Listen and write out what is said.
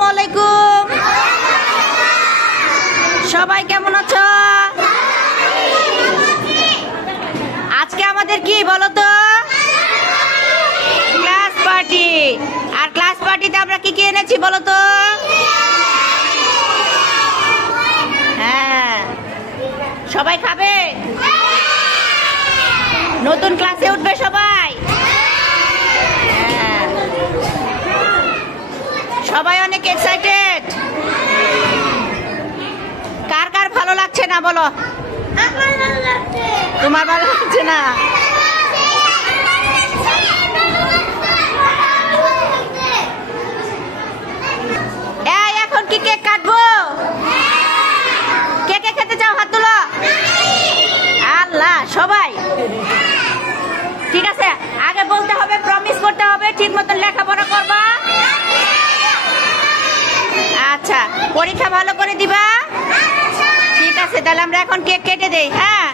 আসসালামু আলাইকুম। সবাই কেমন আছো? আজকে আমাদের কি বলো তো? Class party. আর ক্লাস পার্টিতে আমরা কি কি এনেছি বলো তো? হ্যাঁ, সবাই খাবে? নতুন ক্লাসে উঠবে সবাই? হ্যাঁ, সবাই অনেক এক্সাইটেড। কার কার ভালো লাগছে না বলো? তোমার ভালো লাগছে না? এই এখন কি কেক কাটবো? কে কে খেতে চাও হাত তুলো। আল্লাহ, সবাই ঠিক আছে। আগে বলতে হবে, প্রমিস করতে হবে ঠিক মতন লেখাপড়া করবা। আচ্ছা, পরীক্ষা ভালো করে দিবা। ঠিক আছে, তাহলে আমরা এখন কেক কেটে দেই। হ্যাঁ।